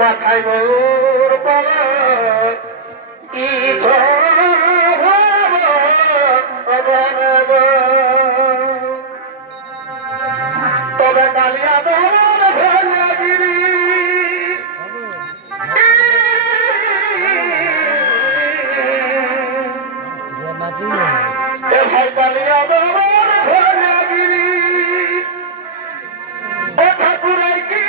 মাথায় মোর বলে তবে কালিয়া ভেঙাগিরি ভাই কালিয়া ভেঙাগিরি ও ঠাকুরাই কি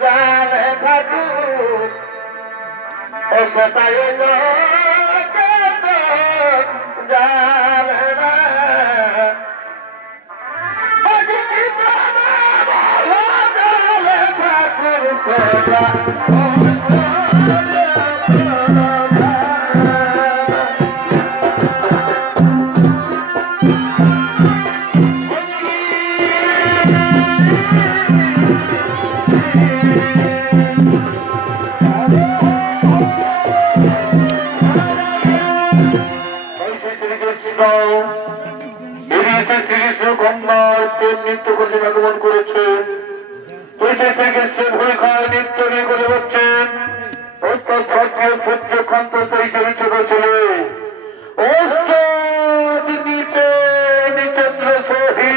জানে ঠাকুর ও সতায় জানে না ঠাকুর সদা নৃত্য করতে আগমন করেছেন নৃত্য নিয়ে করে হচ্ছেন সত্য খান্ত হিসেবে ছোট ছেলে নিচন্দ্র সহি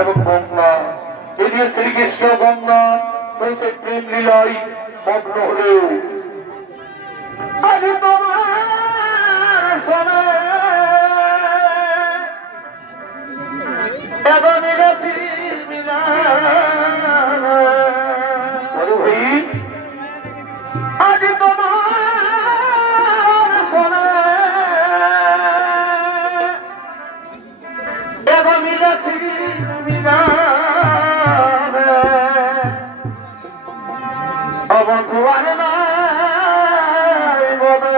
এবং গঙ্গা এই যে শ্রীকৃষ্ণ গঙ্গা হয়েছে প্রেম লীলায় মগ্ন হলেও আজ তোমার শোনে এবার মিলেছি ভাই আজ তোমার শোনে এবার মিলেছি অবধুয়ার নাই বলে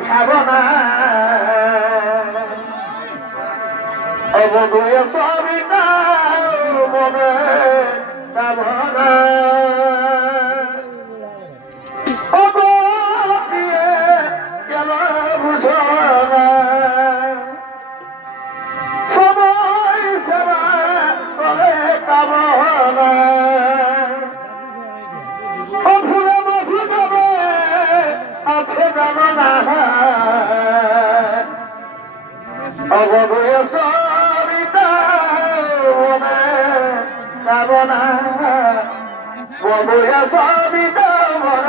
ভাবনা অবধুয় সবিতা বলে না বলয়া স্বামী মন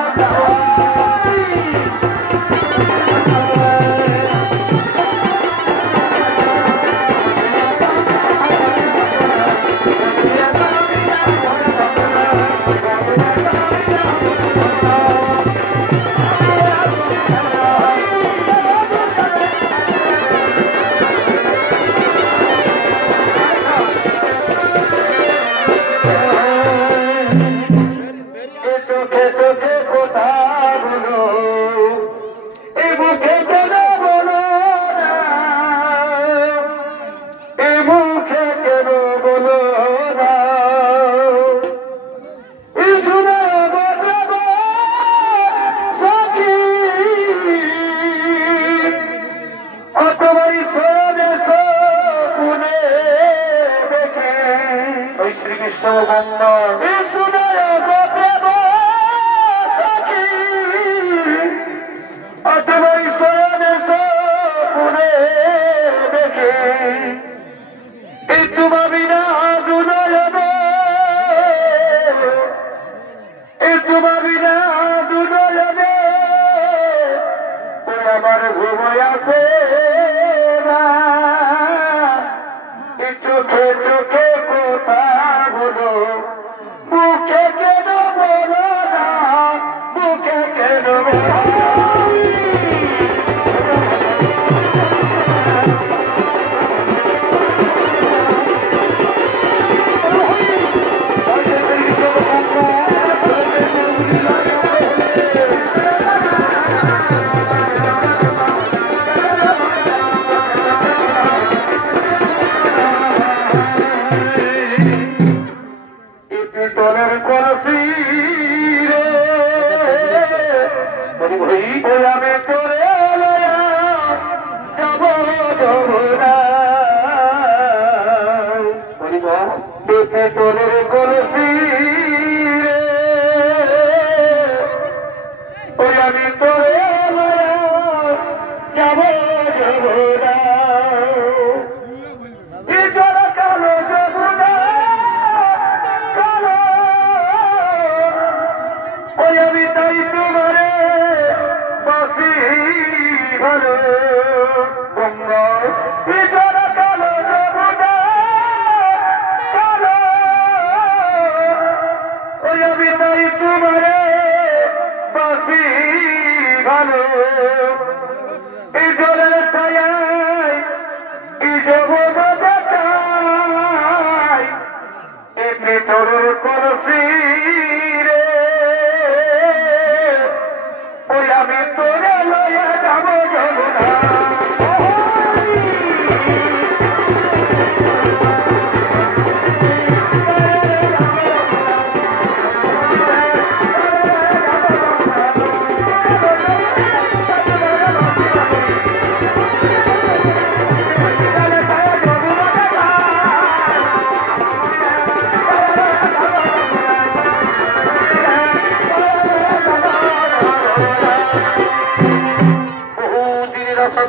আমার ঘুমায় আছে না চোখে চোখে কথা বলো মুখে কেন বলো না মুখে কেন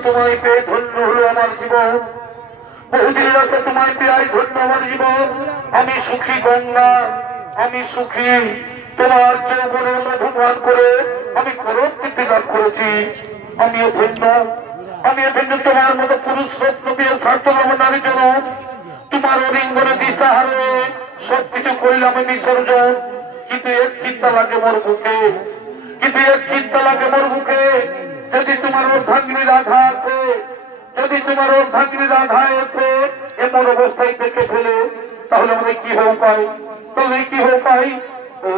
তোমায় পেয়ে ধন্য হলো আমার জীবন বহুদিনের আছে তোমায় পেয়ে ধন্য আমার জীবন আমি সুখী গঙ্গা আমি সুখী তোমার যৌবনের মধুপান করে আমি করোড়পতি লাভ করেছি আমিও ধন্য তোমার মতো পুরুষ রত্ন পেয়ে স্বার্থবান নারীর জন্য তোমার অলিঙ্গনে দিশাহারে সবকিছু করলাম আমি বিসর্জন কিন্তু এক চিন্তা লাগে মোর বুকে যদি তোমার অর্ধাঙ্গিনী রাধা আছে এমন অবস্থায় দেখে ফেলে তাহলে আমি কি হয়ে পাই ও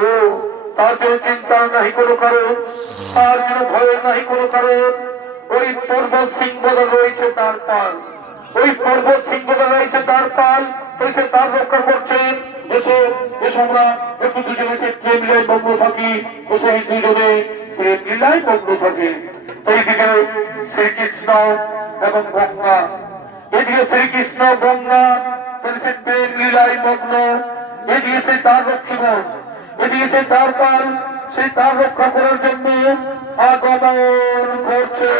তার জন্য চিন্তা নাহি কোনো কারণ তার জন্য ভয় নাহি কোনো কারণ ওই পর্বত সিংহদা রয়েছে তার পাল এসে তার রক্ষা করছেন এসে আমরা একটু দুজনে সে প্রেম লীলায় মগ্ন থাকি এসে দুজনে প্রেম লীলায় মগ্ন থাকে এইদিকে শ্রীকৃষ্ণ এবং গঙ্গা সে প্রেম লীলায় মগ্ন এদিকে সে তার রক্ষীগণ এদিকে সে তার পাল সেই তার রক্ষা করার জন্য আগমন করছে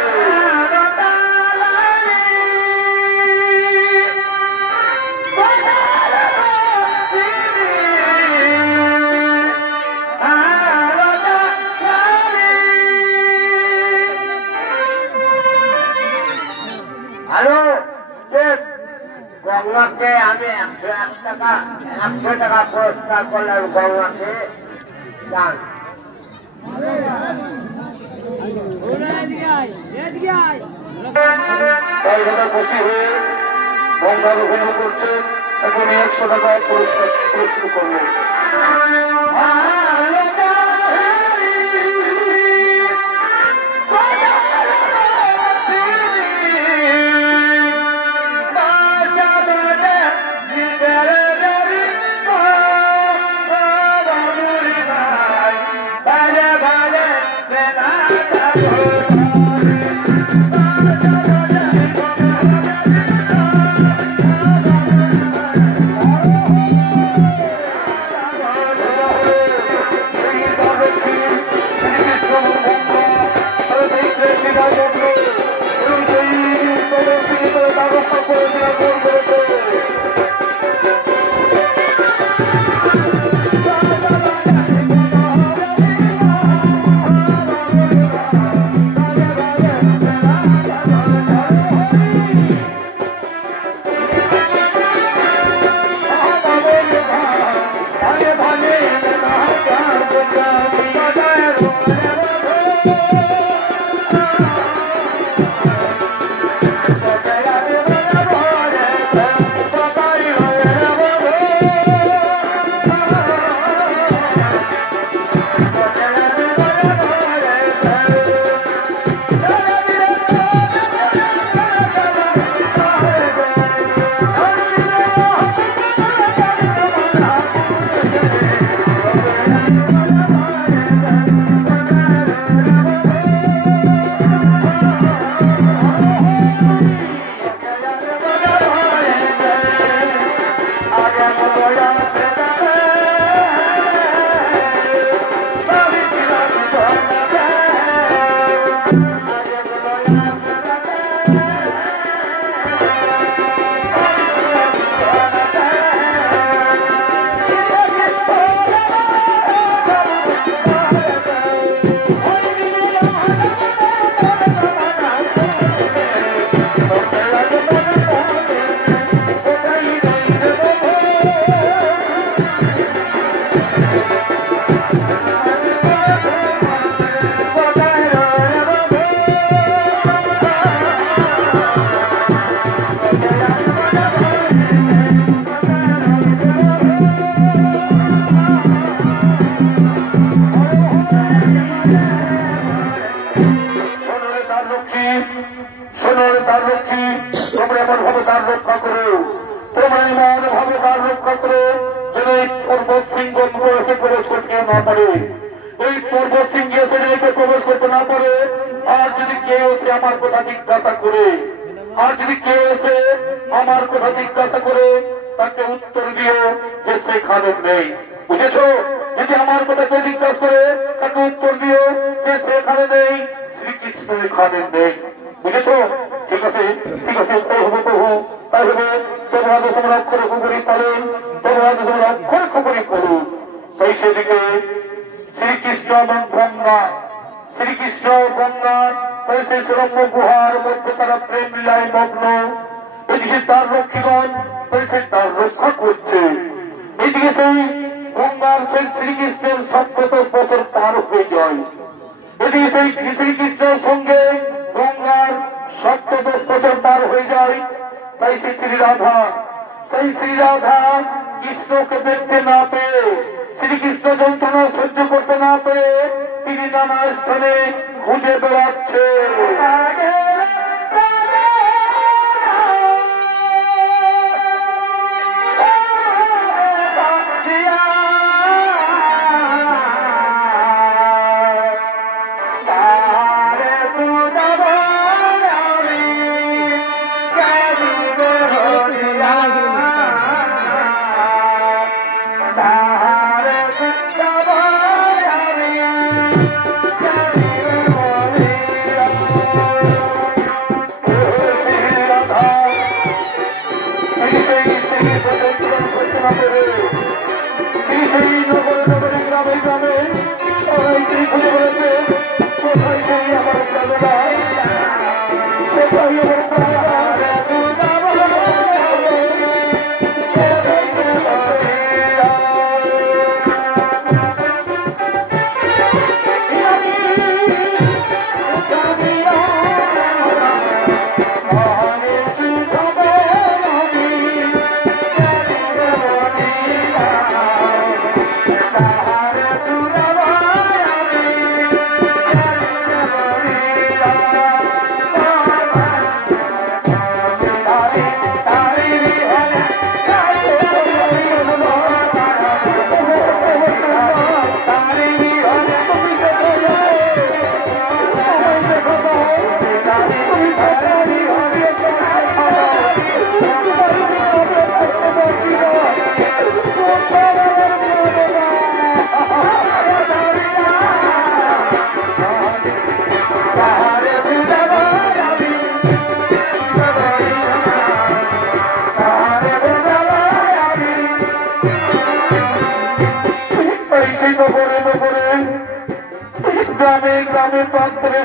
100 টাকা পুরস্কার করলেন গঙ্গাকে দান। খুশি হয়ে গঙ্গার অভিনয় করছেন, এখন 100 টাকা পুরস্কার করলেন। কোথায়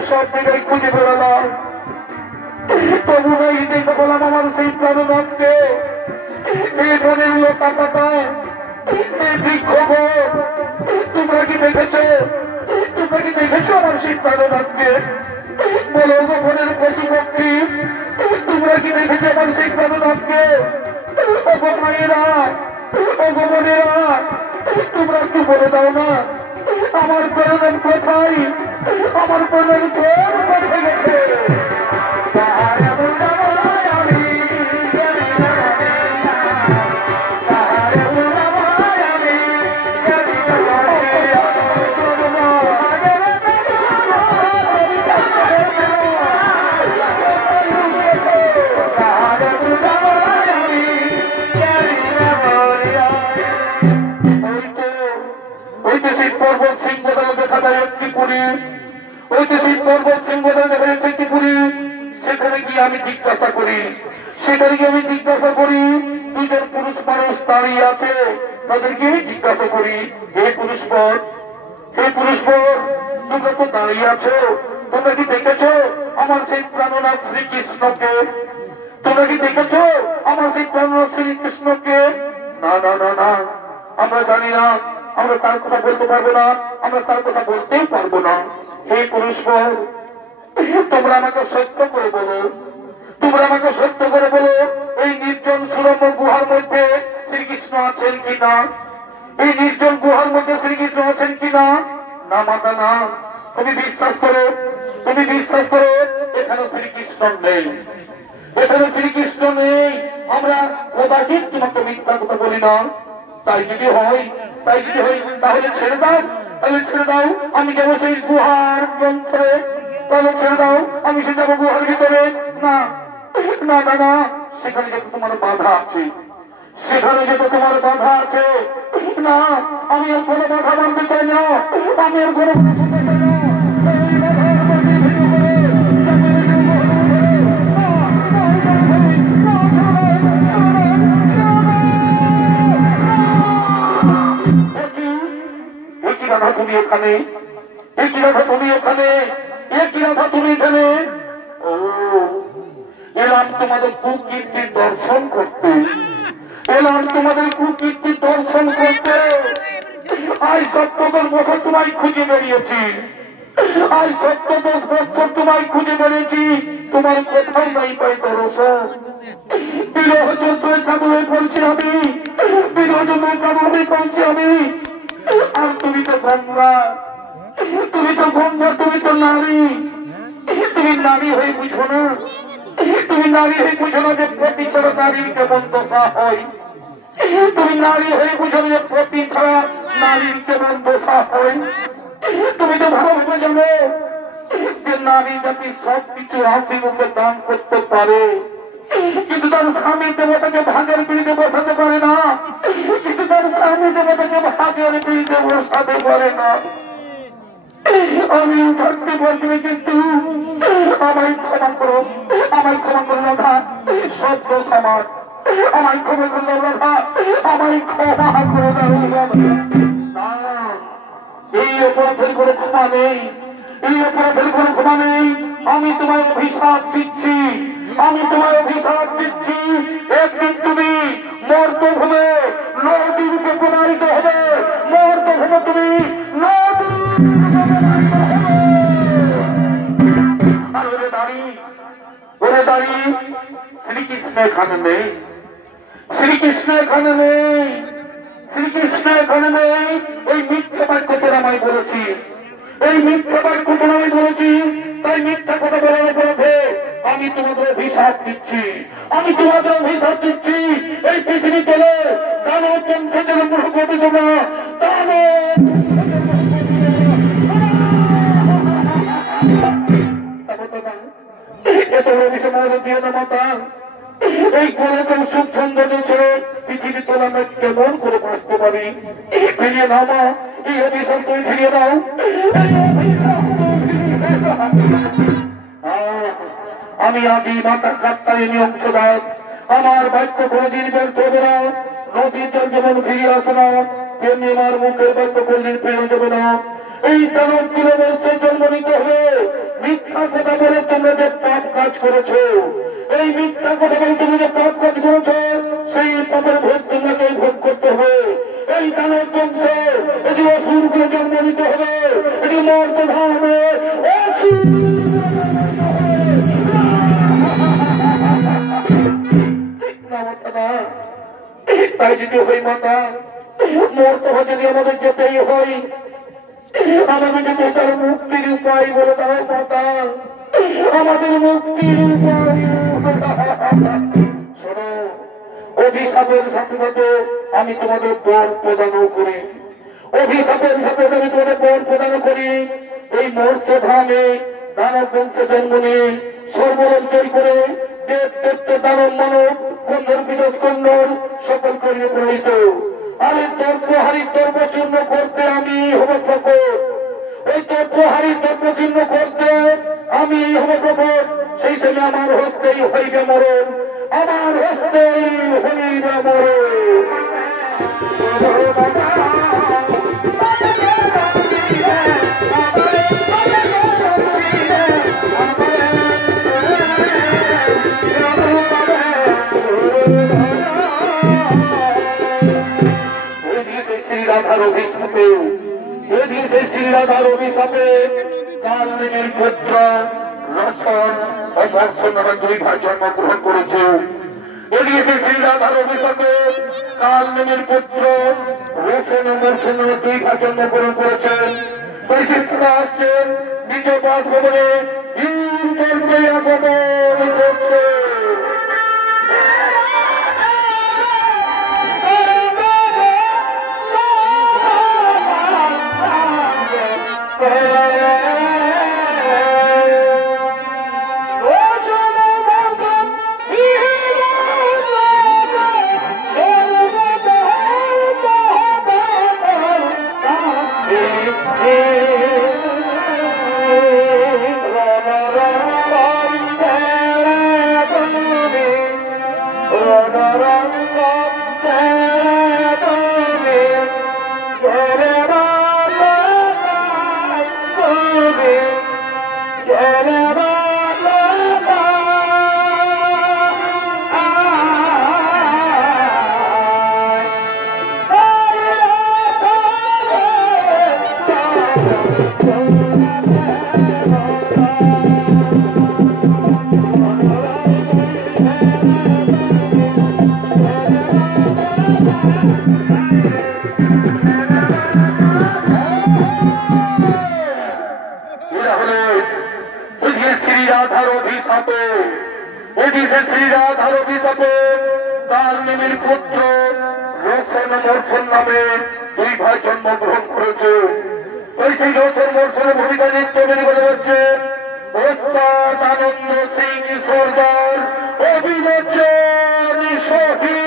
সব জায়গায় খুঁজে বেড়ালাম, তবু নাই দেখে বললাম আমার সেই প্রাণনাথকে। এই বনের লতা পাতা, এই বৃক্ষ, তোমরা কি দেখেছো? তোমরা কি দেখেছো আমার সেই প্রাণনাথকে? বলো গো বনের পশু পক্ষী, তোমরা কি দেখেছো আমার সেই প্রাণনাথকে? ওগো মায়েরা, ওগো বোনেরা, তোমরা কি বলে দাও না আমার প্রাণনাথ কোথায়? আমার প্রাণনাথ কোথায় গেছে? সেখানে গিয়ে আমি জিজ্ঞাসা করি দুজন পুরুষ মানুষ দাঁড়িয়ে আছে, তাদেরকে আমি জিজ্ঞাসা করি, হে পুরুষ বর, তোমরা তো দাঁড়িয়ে আছো, তোমরা কি দেখেছো আমার সেই প্রাণনাথ শ্রীকৃষ্ণকে? তোমরা কি দেখেছো আমার সেই প্রাণনাথ শ্রীকৃষ্ণকে? না না না না, আমরা জানি না, আমরা তার কথা বলতে পারবো না, আমরা তার কথা বলতেই পারবো না। হে পুরুষ বর, তোমরা আমাকে সত্য করে বলো, তোমরা আমাকে সত্য করে বলো, এই নির্জন সুরম্য গুহার মধ্যে শ্রীকৃষ্ণ আছেন কিনা? এই নির্জন গুহার মধ্যে শ্রীকৃষ্ণ আছেন কিনা? না মাতা না, তুমি বিশ্বাস করো, এখানে শ্রীকৃষ্ণ নেই, এখানে শ্রীকৃষ্ণ নেই। আমরা কদাচিৎ তোমাকে মিথ্যা কথা বলি না। তাই যদি হয় তাহলে ছেড়ে দাও, আমি যাবো সেই গুহার যন্ত্রে, তাহলে ছেড়ে দাও, আমি সে যাবো গুহার ভিতরে। না না না না, সেখানে যেতে তোমার বাধা আছে, না, আমি আর কোনো বাধা মানতে চাই না, আমি আর কোনো তুমি এখানে, একই রাধা তুমি এখানে, ও এলাম তোমাদের কুকীর্তির দর্শন করতে, আজ ৭০ বছর তোমায় খুঁজে বেরিয়েছি, তোমার কোথাও নাই পাই দর্শন। বিরহ যন্ত্রয় কাবুলে পড়ছি আমি, আর তুমি তো গঙ্গা, তুমি তো নারী, তুমি নারী হয়ে বুঝো না, যে প্রতি ছাড়া নারীর কেমন দশা হয়, তুমি নারী হয়ে বুঝো না যে প্রতি ছাড়া নারীর কেমন দশা হয়। তুমি তো ভালোভাবে জানো যে নারী জাতি সবকিছু হাসি মুখে দান করতে পারে, কিন্তু তার স্বামী দেবতাকে ভাগের বিরুদ্ধে বসাতে পারে না, আমি থাকতে পারছি, কিন্তু আমায় ক্ষমা করো রাধা, সব দোষ আমার, আমায় ক্ষমা করো রাধা, আমায় ক্ষমা করে দাও। এই অপরাধের কোনো ক্ষমা নেই, আমি তোমায় অভিশাপ দিচ্ছি, একদিন তুমি মর্তভূমে নদীরূপে প্রমাণিত হবে, তুমি শ্রীকৃষ্ণ এখানে নেই, এই মিথ্যা বাক্য তোর আমায় বলেছি, তাই মিথ্যা কথা বলার অপরাধে আমি তোমাদের অভিশাপ দিচ্ছি, এই পৃথিবী তোলে দানব বংশের উপর গঠিত না, এই কোন সুখ সৌন্দর্য ছেড়ে পৃথিবী তোলা আমরা কেমন করে বাঁচতে পারি? ফিরিয়ে নাও মা, এই অভিশাপ তুমি ফিরিয়ে দাও। আমি আদি মাতা কাত্তারিণী অংশদার, আমার বাক্য কোনদিন ব্যর্থ হবে না, নদীর জল যেমন ফিরিয়ে আসে না, তেমনি আমার মুখের বাক্য কোনদিন ফিরে যাবে না। এই দানবগুলো বলছে জন্ম নিতে হবে। মিথ্যা কথা বলে তোমরা যে পাপ কাজ করেছো, এই মিথ্যা কথা বলে তুমি যে পাপ কাজ করেছো, সেই পাপের ভোগ তোমাকে ভোগ করতে হবে। এই দানব বংশ এটি অসুরকে জন্ম নিতে হবে, এটি মর্ত হবে। তাই যদি হই মাতা, মর্ত যদি আমাদের যেতেই হয়, আমাদের যদি তার মুক্তির উপায় বলে দাও মাতা, আমাদের মুক্তির উপায়। শোনো, অভিশাপের সাথে সাথে আমি তোমাদের বর প্রদানও করি, অভিশাপের সাথে আমি তোমাদের বর প্রদান করি। এই মর্ত ধামে দানব বংশে জন্ম নিয়ে সর্বলঞ্চন করে দেব দেবত্ব দানব মানব কন্যর বিরোধ কন্যর সকল কর্মে প্রণীত। আরে দ্রব্যহারীর দ্রব্যচূর্ণ করতে আমি হব প্রকট, ওই দ্রব্যহারীর দ্রব্যচূর্ণ করতে আমি হব প্রকট। সেই সময় আমার হস্তেই হইবে মরণ, আমার হস্তেই হইবে মরণ। রাধার অভিশাপে, এদিন সেই শ্রী রাধার অভিশাপে কালনেমির পুত্র রসন ও মর্ষণ নামে দুই ভাই জন্মগ্রহণ করেছে। এদিকে সেই শ্রী রাধার অভিশাপে কালনেমির পুত্র রসন ও মর্ষণ নামে দুই ভাই জন্মগ্রহণ করেছেন। ওই শিক্ষা আসছেন নিজ বাসভবনে ইন্দ্রকে আগমন করছে। কালনেমির পুত্র রসন মর্ষণ নামে দুই ভাই জন্মগ্রহণ করেছে। ওই সেই রসন মর্ষণের ভূমিকা নৃত্য বেরিয়ে হচ্ছে ওস্তাদ আনন্দ সিং সর্দার অভিনন্দন শহীদ।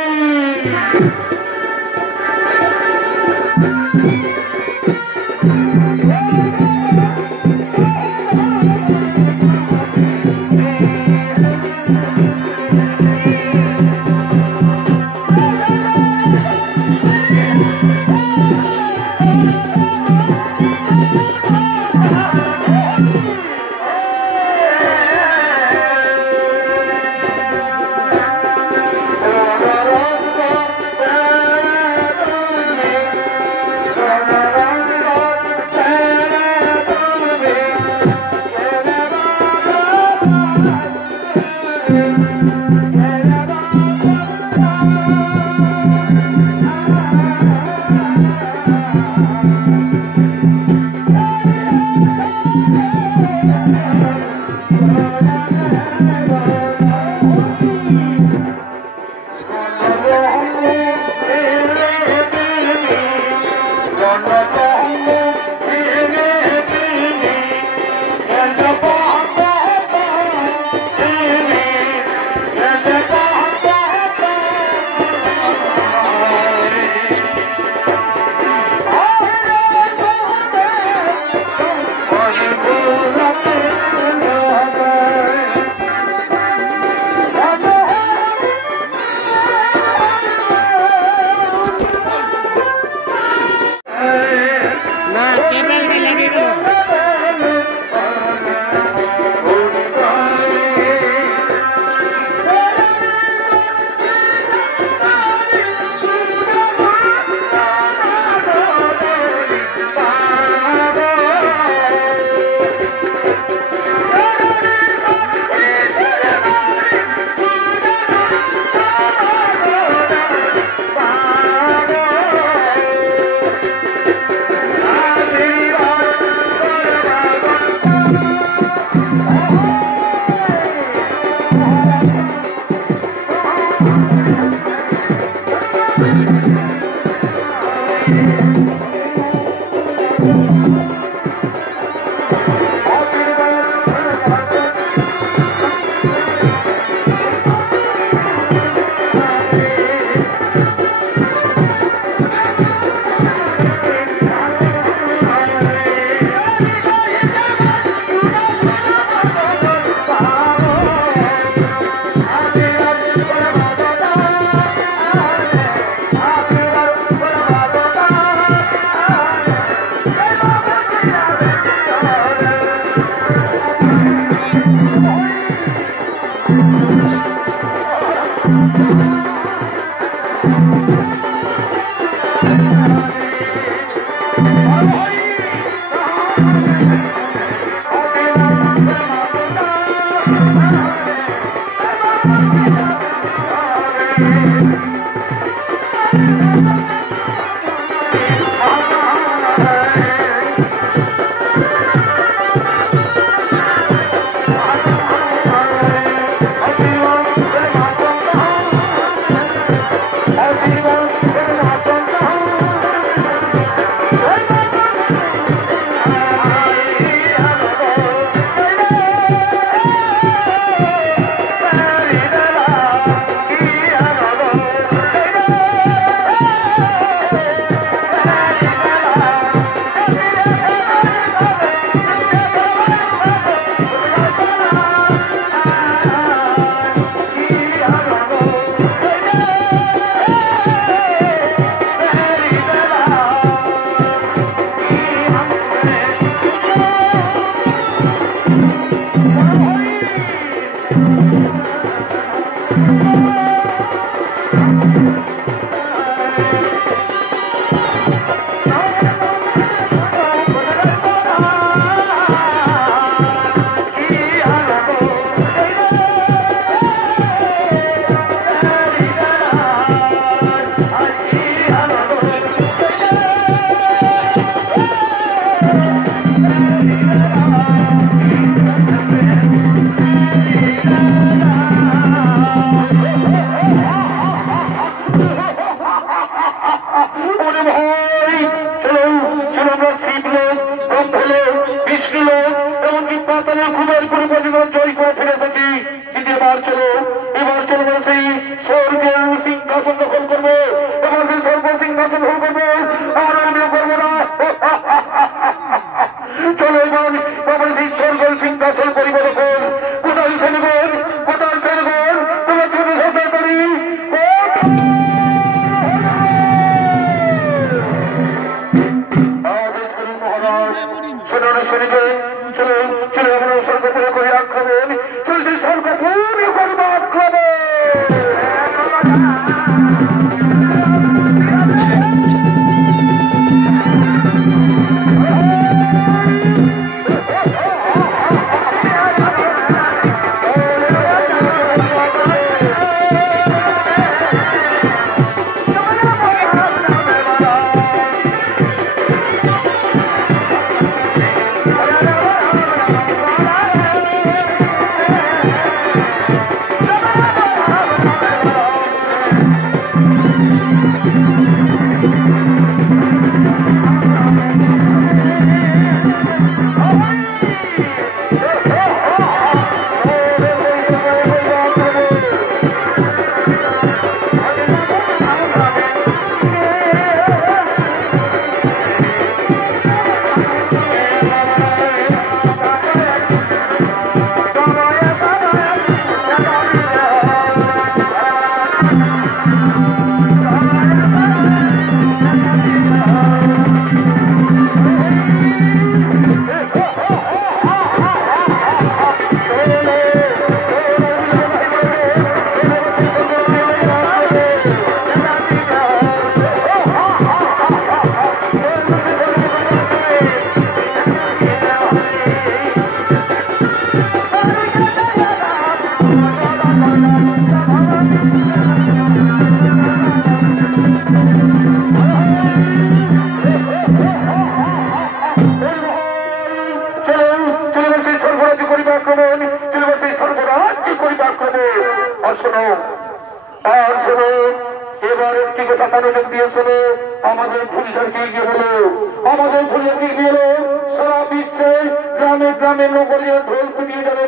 আমাদের ধুলোটি গেলে সারা বিশ্বে গ্রামে গ্রামে নগরীয় ঢোল ফুটিয়ে যাবে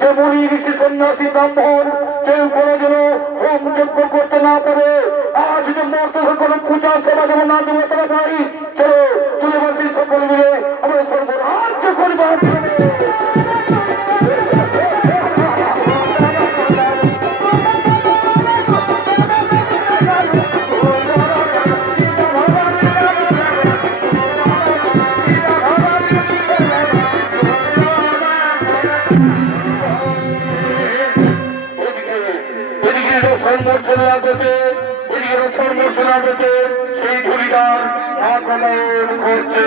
যে মুনি ঋষি সন্ন্যাসী ব্রাহ্মণ কেউ কোনো যেন হোম যজ্ঞ করতে না পারে। আর যদি মর্ত কোনো পূজা সেবা যেন না দেবো তারা পাই চলো তুলে বসি সকল মিলে আমাদের সর্বরাজ্য পরিবার সেই ধুলিটার আগমন করছে।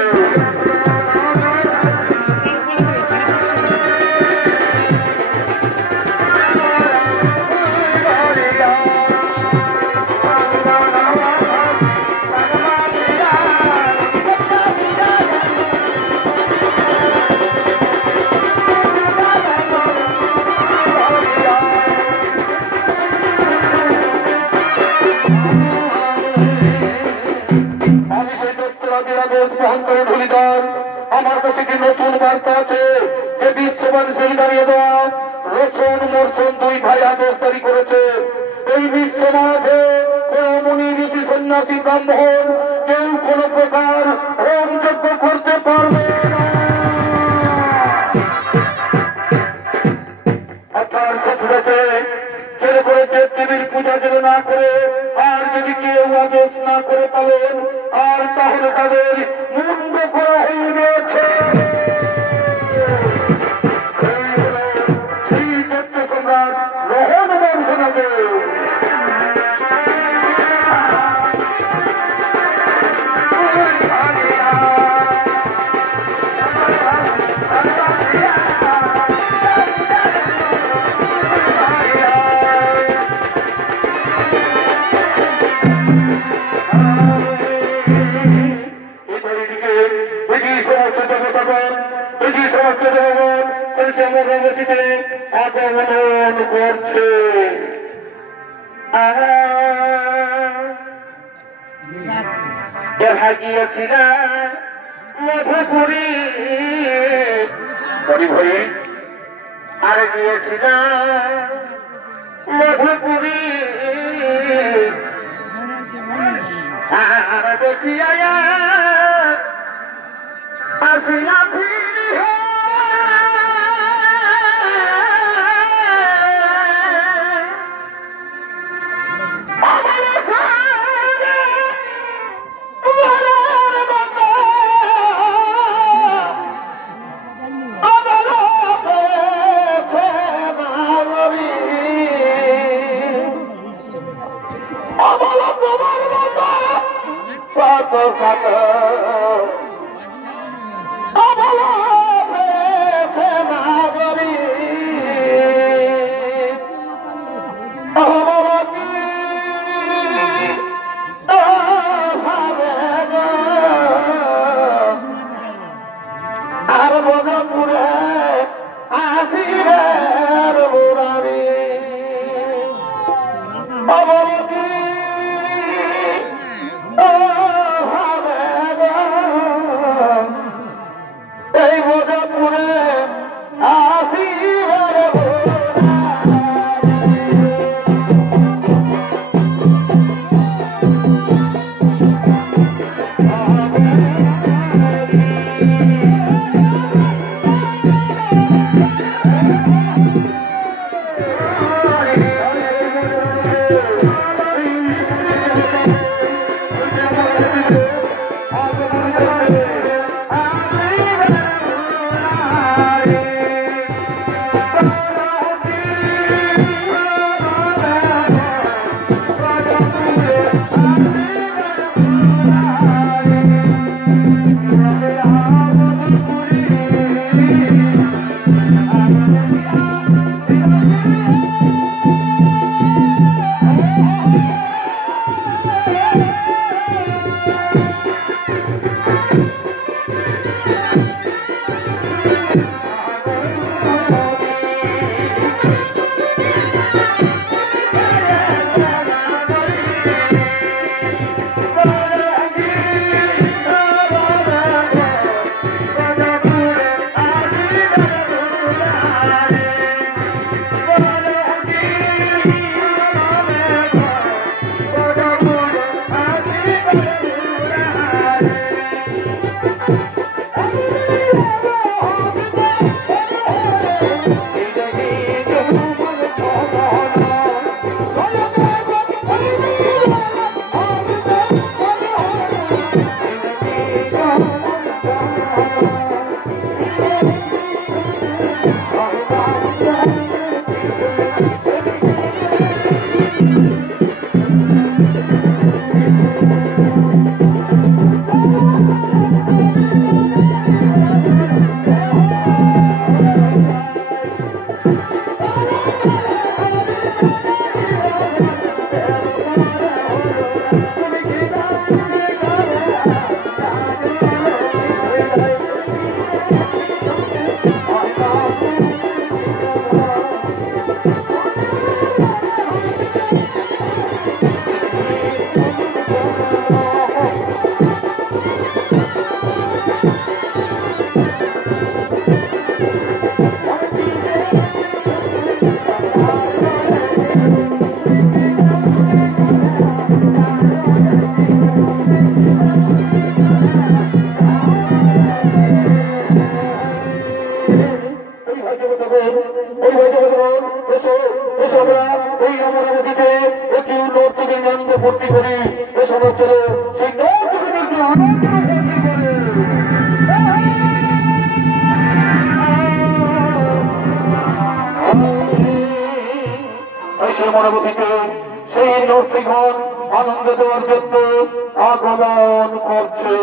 আমার কাছে কি নতুন বার্তা আছে যে বিশ্ববাণী দাঁড়িয়ে দেওয়া রোশন মোর্শন দুই ভাই আদেশ জারি করেছে। এই বিশ্ব মাঝে মুনি ঋষি সন্ন্যাসী ব্রাহ্মণ কেউ কোন প্রকার হোম যজ্ঞ করতে পারবে না। আপনার সাথে ছেড়ে করে দেবদেবীর পূজা যেন না করে আর যদি কেউ আদেশ না করে পালেন আর তাহলে তাদের মুন্ড করা হয়ে গেছে। শ্রী দত্ত সম্রাট রোহন বংশনাথে আগমন করছে। দেখা গিয়েছিলাম মধুপুরী ভয়ে আর গিয়েছিলাম মধুপুরী আর দেখিয়া আসিয়া ফিরে সাত ভর্তি করি এ সময় চলে সেই মনোভূতিতে সেই নর্তিগণ আনন্দ দেওয়ার জন্য আগমন করছে।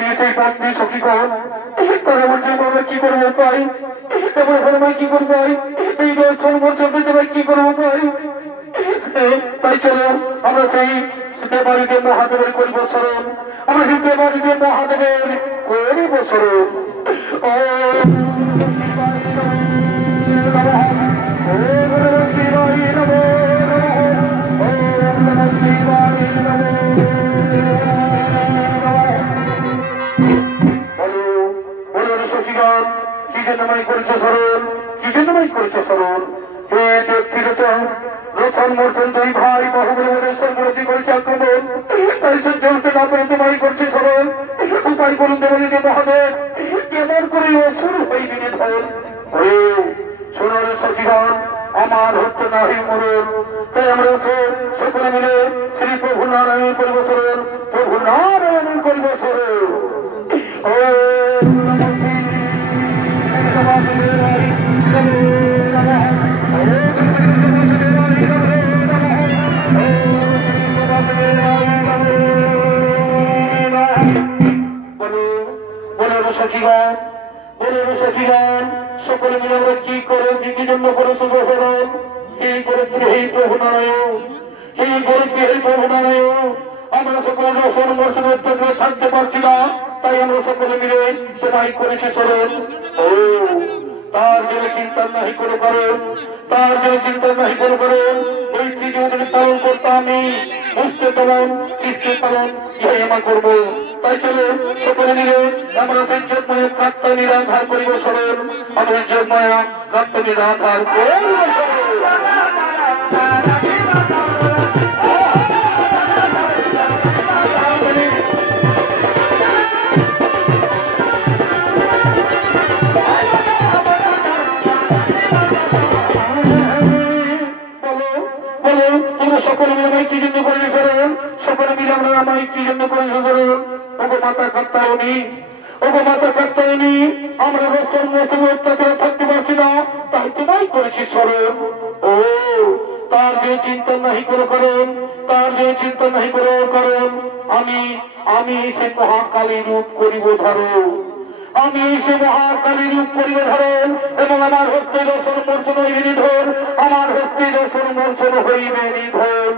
দিয়েছে এই বন্দি সখীগণ। তারা বলছে আমরা কি করবো ভাই, এবার ভাই কি করবো ভাই, এই দর্শন বছর ভাই কি করবো ভাই। তাই চলো আমরা সেই দেবাড়িতে মহাদেবের করিব স্মরণ, আমরা সেই দেবাড়িতে মহাদেবের করিব স্মরণ। ও সখীগণ, কি জন্য মাই করেছে স্মরণ, কি জন্য মাই করেছে স্মরণ। হে ব্যক্তির রোশন মোর্শন দুই ভাই বাহুবলের সর্বরতি করেছে আক্রমণ, তাই সহ্য হতে না পেরে তোমায় করছে স্মরণ। উপায় করুন দেবলীকে মহাদেব, কেমন করে অসুর হইবি নিধন। হে সোনার সখীগণ, আমার হত্যা নাহি মরণ, তাই আমরা সকলে মিলে শ্রী প্রভু নারায়ণ করিব স্মরণ, প্রভু নারায়ণ করিব স্মরণ। ও সখীগণ, সখীগণ, সকলে মিলে আমরা কি করে কি জন্য করে শুভকরণ, এই করেছি এই প্রভু নারায়ণ, এই করেছি এই প্রভু নারায়ণ। আমরা সকলে যখন মর্ষণের চোখে থাকতে পারছি না, তাই আমরা সকলে মিলে সেটাই করেছি স্মরণ। ও তার জন্য চিন্তা নাহি করে করেন, তার জন্য চিন্তা নাহি করে করেন। ওই ত্রিজীবনের পালন করতে আমি বুঝতে পালন সৃষ্টি পালন ইহাই আমার করবো। তাই চলো সকলে মিলে আমরা সেই জন্ময়ে কাত্তা নিরাধার করিব স্মরণ, আমরা জন্ময়া কাত্তা নিরাধার করিব সকলে মিলে আমায় কি জন্য করে করেন, সকলে মিলে আমরা আমায় কি জন্য করে করেন। ওগো মাতা কাত্তায়নি, ওগো মাতা কাত্তায়নি, আমরা রসন মৌসুমে অত্যাচারে থাকতে পারছি না, তাই তোমায় করেছি স্মরণ। ও তার যে চিন্তা নাহি করে করেন, তার যে চিন্তা নাহি করে করেন, আমি সে মহাকালী রূপ করিব ধারণ, আমি সে মহাকালী রূপ করিব ধারণ, এবং আমার হস্তে দর্শন মর্চন হইবে নিধন, আমার হস্তে দর্শন মর্চন হইবে নিধন।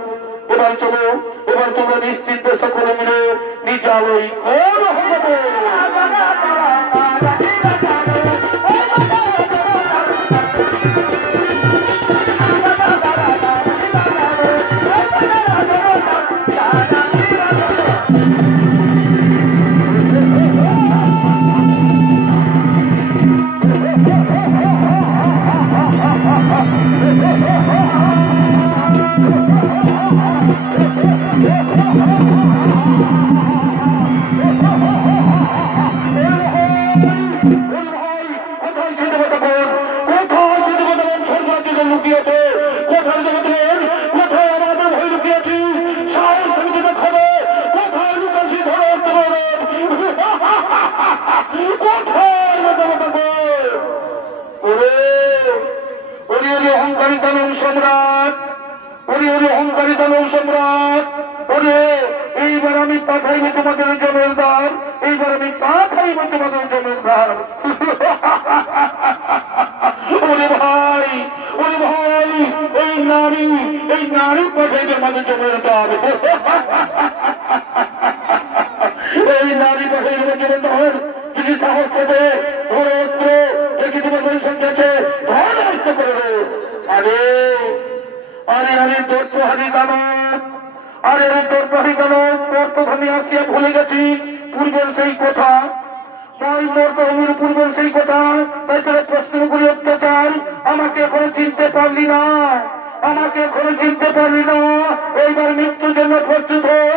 এবার চলো, এবার তোমরা নিশ্চিন্তে সকলে মিলে নিজালয় কোন হবে। অহংকারী দানব সম্রাট, অহংকারী দানব সম্রাট, এইবার আমি পাঠাইব তোমাদের জমিদার, এইবার আমি পাঠাইব তোমাদের জমিদার। ওরে ভাই, ওরে ভাই, এই নারী পাঠাইবে আমাদের জমিদার, এই নারী পাঠাইবে জমিদার। যদি সাহস হবে ধরে দেখি তোমার জনসংখ্যাছে ধরে করবে। আরে আরে আরে দৈত্যহারী দানব, আরে দৈত্যহারী দানব, মর্তভূমি আসিয়া ভুলে গেছি পূর্বের সেই কথা, তাই মর্তভূমির পূর্বের সেই কথা। তাই তারা প্রশ্ন করি অত্যাচার, আমাকে এখনো চিনতে পারলি না, আমাকে এখনো চিনতে পারলি না, এইবার মৃত্যুর জন্য প্রস্তুত হয়ে